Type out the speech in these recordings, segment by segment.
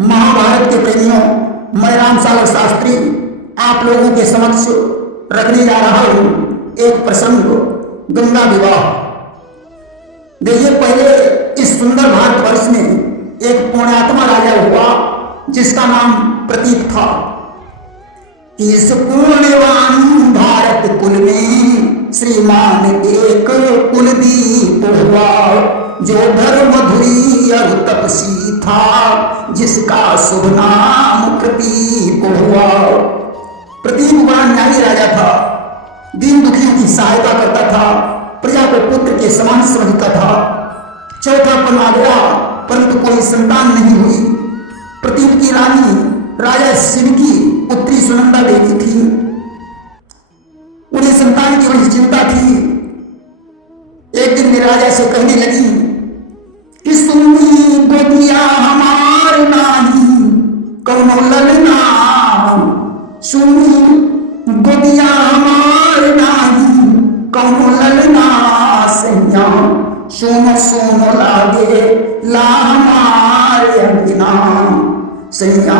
महाभारत के प्रेमियों, मैं रामसागर शास्त्री आप लोगों के समक्ष रखने जा रहा हूं एक प्रसंग, गंगा विवाह। देखिए, पहले इस सुंदर भारतवर्ष में एक पुण्यात्मा राजा हुआ जिसका नाम प्रतीक था। इस पुण्यवान भारत कुल में श्रीमान एक कुलदीप हुआ, जो धर्म धुरी और तपसी था, जिसका शुभ नाम प्रतीक हुआ। प्रतीक बड़ा न्यायी राजा था, दीन दुखियों की सहायता करता था, प्रजा को पुत्र के समान समझता था। चौथा पन आ गया परंतु कोई संतान नहीं हुई। प्रतीक की रानी राजा शिव की पुत्री सुनंदा देवी थी। उन्हें संतान की बड़ी चिंता थी। एक दिन वे राजा से कहने लगी कि सुनी गोदिया हमार नाही कौनो ललना, सुनी गोदिया हमार नाही कौनो ललना, सैया सोनो सोनो लागे ला हमारे अंगना, सैया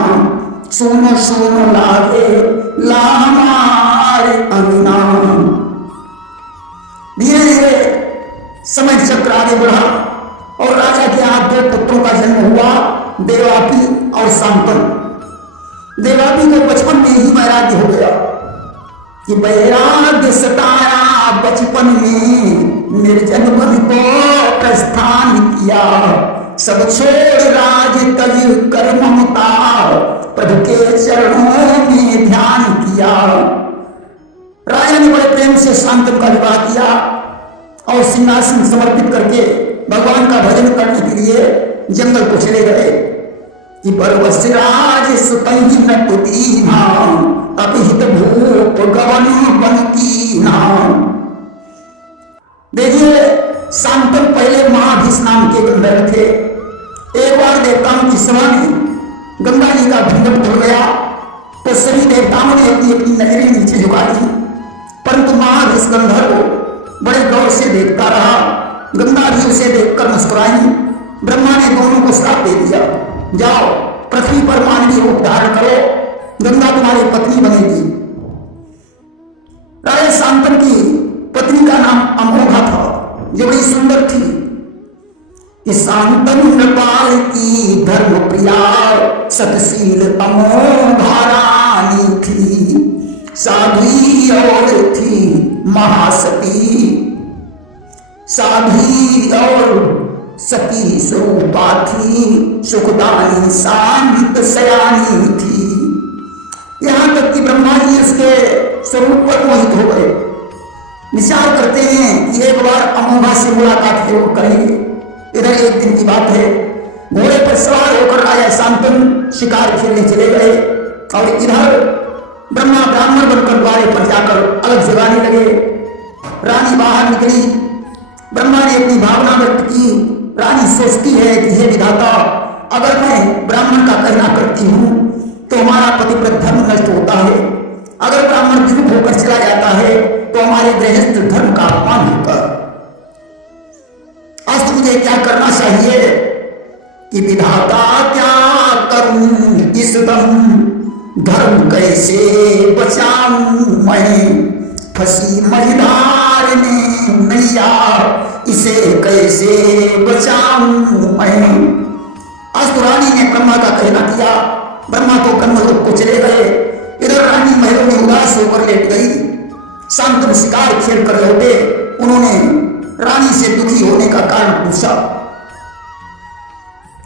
सोनो सोनो लागे ला हमारे अंगना। धीरे धीरे समय चक्र आगे बढ़ा और राजा के यहाँ 2 पुत्रों का जन्म हुआ, देवापी और शांतनु। देवापी को बचपन में ही वैराग्य हो गया कि वैराग्य सताया बचपन में, निर्जन वन को प्रस्थान किया, सब छोड़ राज तज कर ममता, प्रभु के चरणों में ध्यान किया। राजा ने बड़े प्रेम से शांतनु का विवाह किया और सिंहासन समर्पित करके भगवान का भजन करने के लिए जंगल को चले गए कि बरवस राज सुतहि न कुदीना, अभिहित भूप गवन बन कीना। देखिए, शांतनु पहले महाभीष नाम के गंधर्व थे। एक बार देवताओं की सभा में गंगा जी का भंडन खुल गया तो सभी देवताओं ने अपनी अपनी नजरें नीचे झुका दी, परंतु महाभीष गंधर्व बड़े गौर से देखता रहा। गंगा भी उसे देखकर मुस्कुराई। ब्रह्मा ने दोनों को श्राप दे दिया, जाओ पृथ्वी पर मानवीय रूप धारण करो, गंगा तुम्हारी पत्नी बनेगी। राजा शांतनु की पत्नी का नाम अमोघा था, जो बड़ी सुंदर थी। कि शांतनु नृपाल की धर्म प्रिया, सतशील अमोघा रानी थी, साध्वी और थी महासती, साध्वी और सती स्वरूपा थी, सुखदानी शांत सयानी थी। यहां तक कि ब्रह्मा जी उसके स्वरूप पर मोहित हो गए। विचार करते हैं कि एक बार अमोघा से मुलाकात जरूर करेंगे। इधर एक दिन की बात है, घोड़े पर सवार होकर राजा शांतनु शिकार खेलने चले गए और इधर ब्रह्मा ब्राह्मण बनकर द्वारे पर जाकर अलग जगाने लगे। रानी बाहर निकली। ब्रह्मा ने अपनी भावना व्यक्त की। रानी सोचती है कि हे विधाता, अगर मैं ब्राह्मण का कहना करती हूं तो हमारा पतिव्रत धर्म नष्ट होता है, अगर ब्राह्मण विमुख होकर चला जाता है तो हमारे गृहस्थ धर्म का अपमान होगा। आज तो मुझे क्या करना चाहिए कि विधाता क्या करूं इस दम, धर्म कैसे बचाऊं मैं, फंसी मझधार में नैया, इसे कैसे बचाऊं मैं। आज तो रानी ने ब्रह्मा का कहना किया। ब्रह्मा तो ब्रह्मलोक को चले गए। इधर रानी महलों में उदास होकर लेट गई। शांतनु शिकार खेल कर लौटे। उन्होंने रानी से दुखी होने का कारण पूछा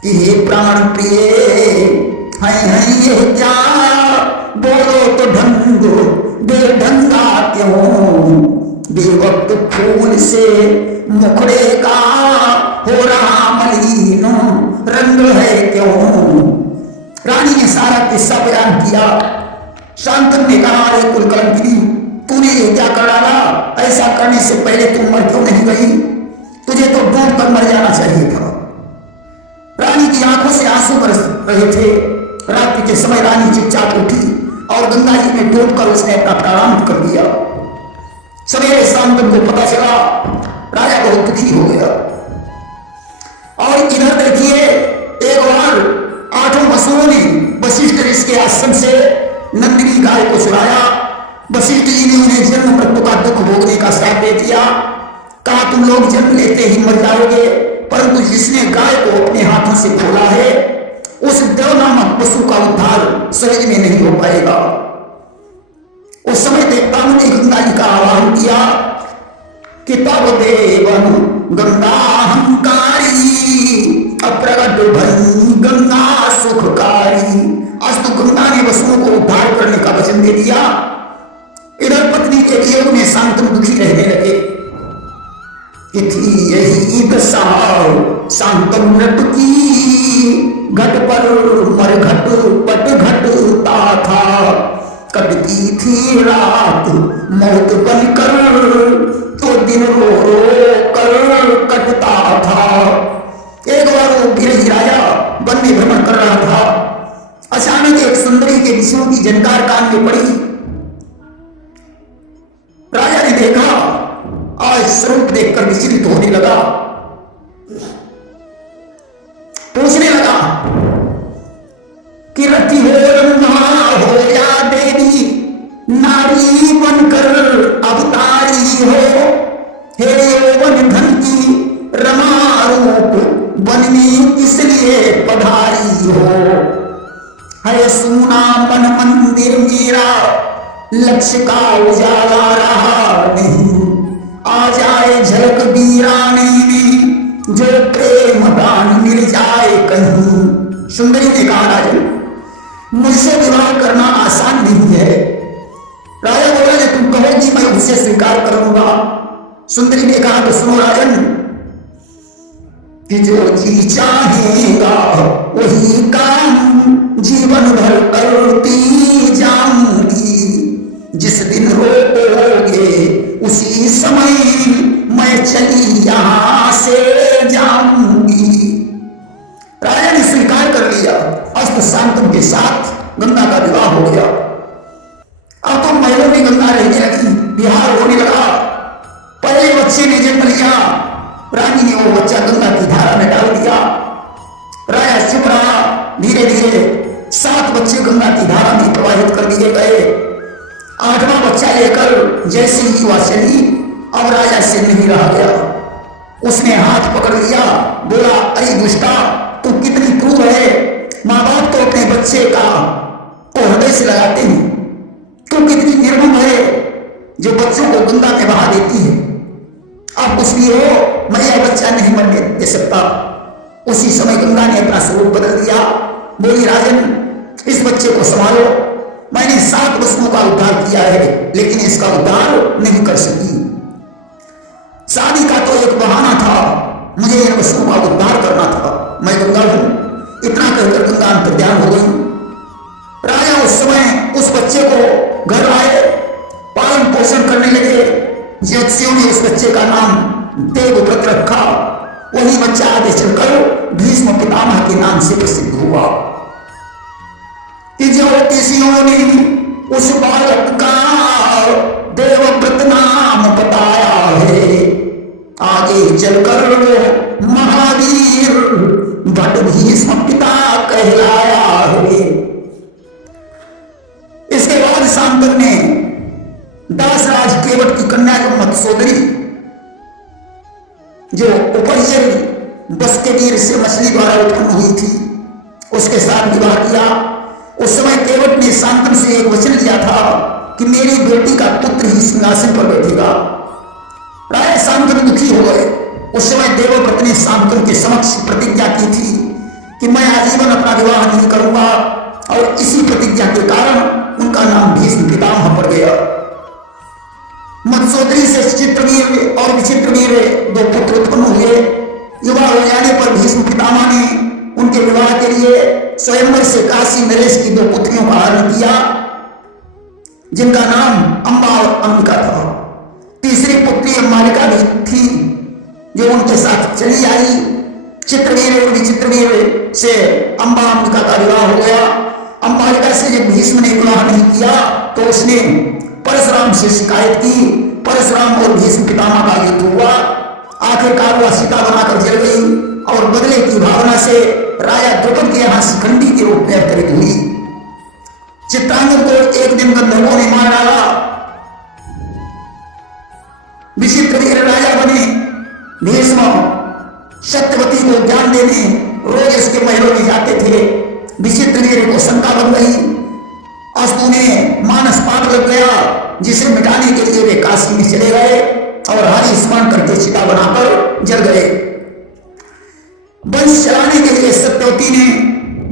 कि हे प्राण प्रिय, है ये क्या, बोलो तो ढंग, बेढंगा क्यों, बेवक्त फूल से मुखड़े का हो रहा मलिन रंग है क्यों। रानी ने सारा किस्सा बयान किया। शांतनु ने कहा, अरे कुलकलंकिनी, तूने ये क्या कर डाला, ऐसा करने से पहले तुम मर क्यों नहीं गई, तुझे तो डूब कर मर जाना चाहिए था। रानी की आंखों से आंसू बरस रहे थे। रात्रि के समय रानी चुपचाप उठी और गंगा जी में डूबकर उसने अपना प्रारंभ कर दिया। सवेरे शांतनु को पता चला। राजा बहुत दुखी हो गया। और इधर देखिए, एक बार 8 वसुओं का श्राप दे दिया। कहा तुम लोग जन्म लेते ही मर जाओगे, परंतु जिसने गाय को अपने हाथों से खोला है उस देव नामक पशु का उद्धार सहज में नहीं हो पाएगा। उस समय देवताओं ने गंगा जी का आह्वान किया कि तब देवन गंगाहंकारी अप्रगट भई गंगा सुखकारी। आज तो गंगा ने वसुओं को उद्धार करने का वचन दे दिया। इधर पत्नी के वियोग में शांतनु दुखी रहने लगे कि थी यही दशा शांतनु नट की, घट पर मर घट पट घटता था, कटती थी रात मौत बनकर तो दिन रो रो कर कटता था। एक बार वो गिरही राजा वन में भ्रमण कर रहा था। अचानक एक सुंदरी के विषयों की जनकार कान में पड़ी। राजा ने देखा, आज स्वरूप देखकर विचलित होने लगा। पूछने लगा कि रति हो रंगा हो या देवी, नारी बनकर अवतारी हो, हे यौवन धन की रमा रूप वन में इसलिए पधारी हो। है सुना मन मंदिर मेरा, लक्ष्य का उजाला रहा नहीं, आ जाए झलक वीराने में जो प्रेम दान मिल जाए कहीं। सुंदरी ने कहा राजन मुझसे विवाह करना आसान नहीं है। राजा बोला जब तुम कहोगी मैं उसे स्वीकार करूंगा। सुंदरी ने कहा तो सुनो राजन कि जो जी चाहेगा वही काम जीवन भर करती जाऊंगी, जिस दिन रोकोगे उसी समय मैं चली यहां से जाऊंगी। राजा ने स्वीकार कर लिया। अस्त शांतनु के साथ गंगा का विवाह हो गया। अब तो महलों में गंगा रहने लगी, विहार होने लगा। पहले बच्चे ने जन्म लिया, रानी ने वो बच्चा गंगा की धारा में डाल दिया। राजा चुप रहा। धीरे धीरे 7 बच्चे गंगा की धारा में प्रवाहित कर दिए गए। 8वां बच्चा लेकर जैसे ही वह चली, अब राजा से नहीं रहा गया। उसने हाथ पकड़ लिया, बोला अरे दुष्टा तू कितनी क्रूर है। माँ बाप तो अपने बच्चे का को हृदय से लगाते हैं, तू कितनी निर्मम है जो बच्चों को गंगा में बहा देती है। अब कुछ भी हो, मैं यह बच्चा नहीं मरने दे सकता। उसी समय गंगा ने अपना स्वरूप बदल दिया। बोली राजन इस बच्चे को संभालो, मैंने 7 वसुओं का उद्धार किया है लेकिन इसका उद्धार नहीं कर सकी। शादी का तो एक बहाना था, मुझे इन वसुओं का उद्धार करना था, मैं गंगा हूं। इतना कहकर गंगा अंतर्ध्यान हो गई। राजा उस समय उस बच्चे को घर आए, पालन पोषण करने लगे। ज्योतिषियों ने उस बच्चे का नाम देवव्रत रखा। वही बच्चा आगे चलकर भीष्म पितामह के नाम से प्रसिद्ध हुआ। कि ज्योतिषियों ने उस बालक का देवव्रत नाम बताया है, आगे चलकर वो महावीर भट्ट भीष्म पिता कहलाया है। इसके बाद शांतनु ने दासराज केवट की कन्या जो मत्स्योदरी, जो उपरिजन बस के तीर से मछली द्वारा उत्पन्न हुई थी, उसके साथ विवाह किया। उस समय केवट ने शांतनु से एक वचन लिया था कि मेरी बेटी का पुत्र ही सिंहासन पर बैठेगा। राय शांतनु दुखी हो गए। उस समय देवव्रत ने शांतनु के समक्ष प्रतिज्ञा की थी कि मैं आजीवन अपना विवाह नहीं करूंगा, और इसी प्रतिज्ञा के कारण उनका नाम भीष्म पितामह पड़ गया। मत्स्योदरी से चित्रवीर और विचित्रवीर 2 पुत्र उत्पन्न हुए। युवा हो जाने पर भीष्म पितामह ने उनके विवाह के लिए स्वयंवर से काशी नरेश की 2 पुत्रियों का हरण किया, जिनका नाम अंबा और अंबिका था। तीसरी पुत्री अंबालिका भी थी जो उनके साथ चली आई। चित्रवीर और विचित्रवीर से अंबा अंबिका का विवाह हो गया। अंबालिका से जब भीष्म ने विवाह नहीं किया तो उसने परशुराम से शिकायत की। परशुराम और भीष्म पितामह का युद्ध हुआ। आखिरकार वह सीता बनाकर जल गई और बदले की भावना से राजा द्रुपद के यहाँ शिखंडी के रूप में अवतरित हुई। चित्रांगद को एक दिन गंधर्वों ने मार डाला। चित्रवीर राजा बने। भीष्म सत्यवती को ज्ञान देने रोज इसके महलों में जाते थे। विचित्रवीर को शंका बन गई। अस्तु ने मानस पाप लग गया, जिसे मिटाने के लिए वे काशी में चले गए और हरि स्मरण करके चिता बनाकर जल गए। वंश चलाने के लिए सत्यवती ने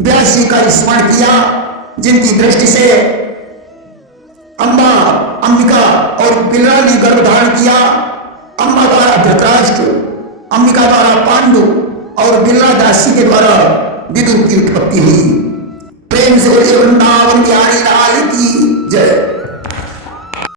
व्यास जी का स्मरण किया, जिनकी दृष्टि से अम्बा अंबिका और बिल्ला ने गर्भ धारण किया। अम्बा द्वारा धृतराष्ट्र, अंबिका द्वारा पांडु और बिल्ला दासी के द्वारा विदुर की उत्पत्ति हुई। प्रेम से बोलिए वृंदावन बिहारी लाल की जय।